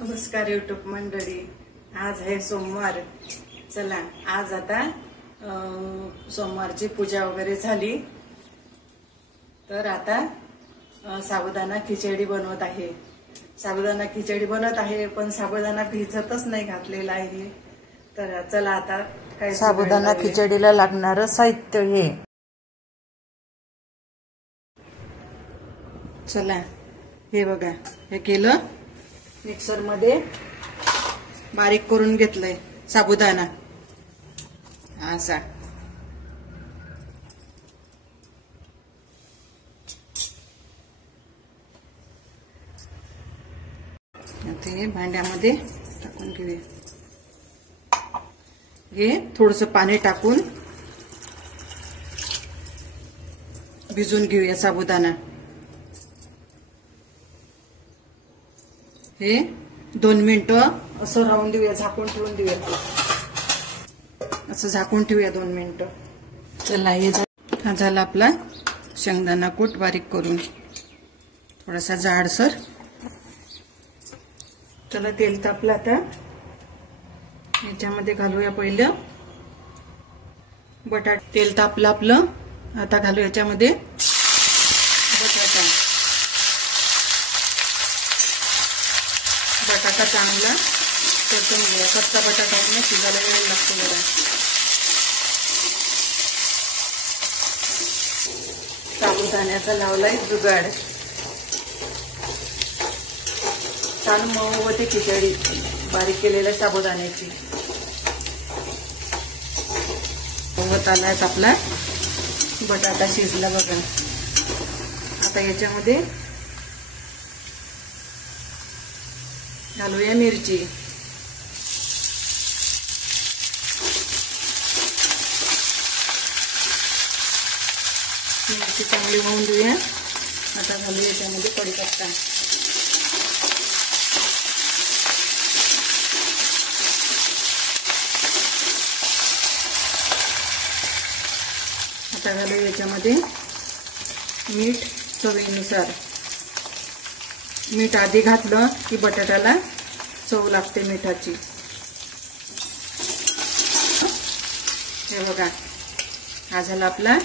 नमस्कार यूट्यूब मंडळी। आज आहे सोमवार। चला आज आता सोमवारची पूजा वगैरे झाली तर आता साबुदाणा खिचडी बनवत आहे। साबुदाणा खिचडी बनवत आहे पण साबुदाणा भिजतच नाही घातलेला आहे। तर चला आता काय साबुदाणा खिचडीला लागणारं साहित्य हे। चला हे बघा, हे केलं मिक्सर मध्ये बारीक करून घेतलंय साबुदाणा असा। ते भांड्यामध्ये टाकून घेऊया। हे थोडंसं पाणी टाकून भिजून घेऊया साबुदाणा। हे 2 मिनिटं असं राहून देऊया, झाकून ठेवून देऊया। असं झाकून ठेवूया 2 मिनिटं। चला हे हा झाला आपला शेंगदाणा कूट बारीक करून, थोडासा जाडसर। चला तेल तापलं आता, याच्यामध्ये घालूया पहिलं बटाटा। तेल तापलं आपलं, आता घालू याच्यामध्ये बटाटा। बटाटा चांगला परतून घ्या, कच्चा बटाटा नाही शिजायला वेळ लागतो जरा। साबुदाण्याचा लावलाय जुगाड, छान मऊ होते खिचडी बारीक केलेल्या साबुदाण्याची। होत आलाय आपला बटाटा शिजला बघा। आता याच्यामध्ये घालूया मिरची। मिरची चांगली होऊन देऊया। आता घालूया याच्यामध्ये कढीपत्ता। आता घालूया याच्यामध्ये मीठ चवीनुसार। मीठ आधी घातलं की बटाट्याला चव लागते मिठाची। हे बघा, हा झाला आपला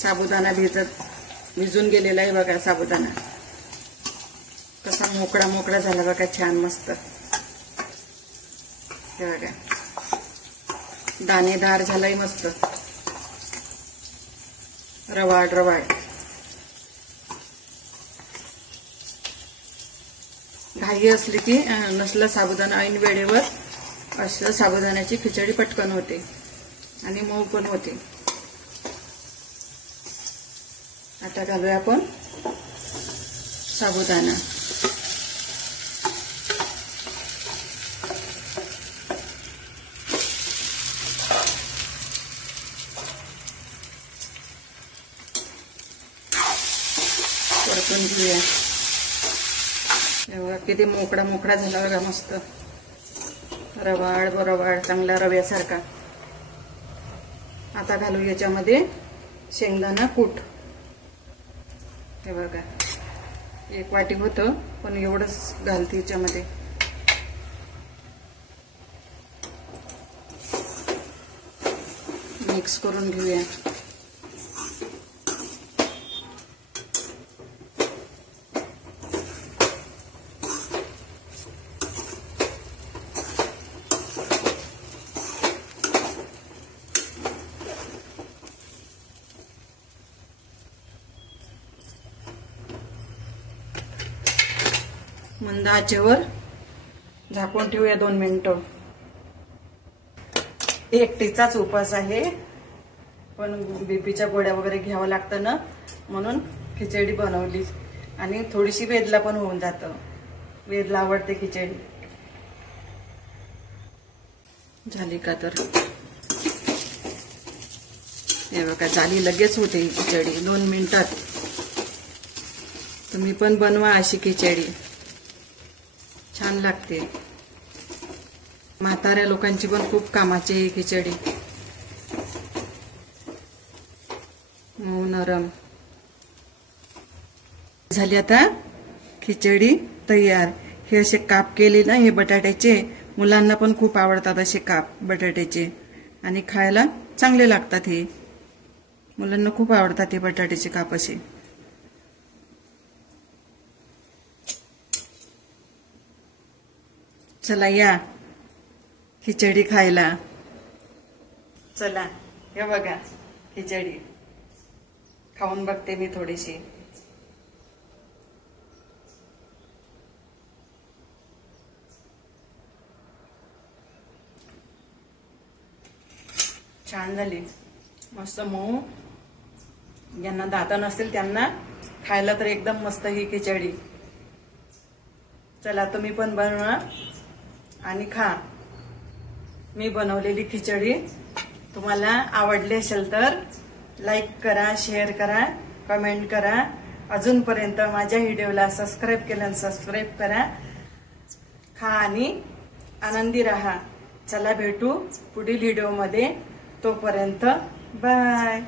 साबुदाणा भिजून गेलेला आहे बघा। साबुदाणा कसा मोकळा मोकळा झाला बघा, छान मस्त। हे बघा दाणेदार झालाय मस्त, रवाड रवाड। घाई असली की नसला साबुदाणा ऐन वेळेवर असं साबुदाण्याची खिचडी पटकन होते आणि मऊ पण होते। आता घालूया आपण साबुदाणा। परतून घेऊया। किती मोकळा मोकळा झाला बघा, मस्त रवाड बरोबर चांगला रव्यासारखा। आता घालू याच्यामध्ये शेंगदाणा कूट। हे बघा 1 वाटी होतं पण एवढंच घालते याच्यामध्ये। मिक्स करून घेऊया। मंद आचेवर झाकून ठेवूया 2 मिनिटं। एकटीचाच उपास आहे पण बीपीच्या गोळ्या वगैरे घ्यावं लागतं ना, म्हणून खिचडी बनवली। आणि थोडीशी वेदला पण होऊन जातं, वेदला आवडते खिचडी। झाली का तर हे बघा, झाली लगेच होते ही खिचडी 2 मिनिटात। तुम्ही पण बनवा अशी खिचडी, छान लागते। म्हाताऱ्या लोकांची पण खूप कामाची ही खिचडी, मऊ नरम झाली। आता खिचडी तयार। हे असे काप केले ना हे बटाट्याचे, मुलांना पण खूप आवडतात असे काप बटाट्याचे आणि खायला चांगले लागतात. हे मुलांना खूप आवडतात हे बटाट्याचे काप असे. चला या खिचडी खायला. चला हे बघा खिचडी खाऊन बघते मी थोडीशी. छान झाली, मस्त मऊ. ज्यांना दात नसतील त्यांना खायला तर एकदम मस्त ही खिचडी. चला तुम्ही पण बनवा आणि खा. मी बनवलेली खिचडी तुम्हाला आवडली असेल तर लाईक करा, शेअर करा, कमेंट करा. अजूनपर्यंत माझ्या व्हिडिओला सबस्क्राईब केलं सबस्क्राईब करा. खा आणि आनंदी राहा. चला भेटू पुढील व्हिडिओमध्ये. तोपर्यंत बाय.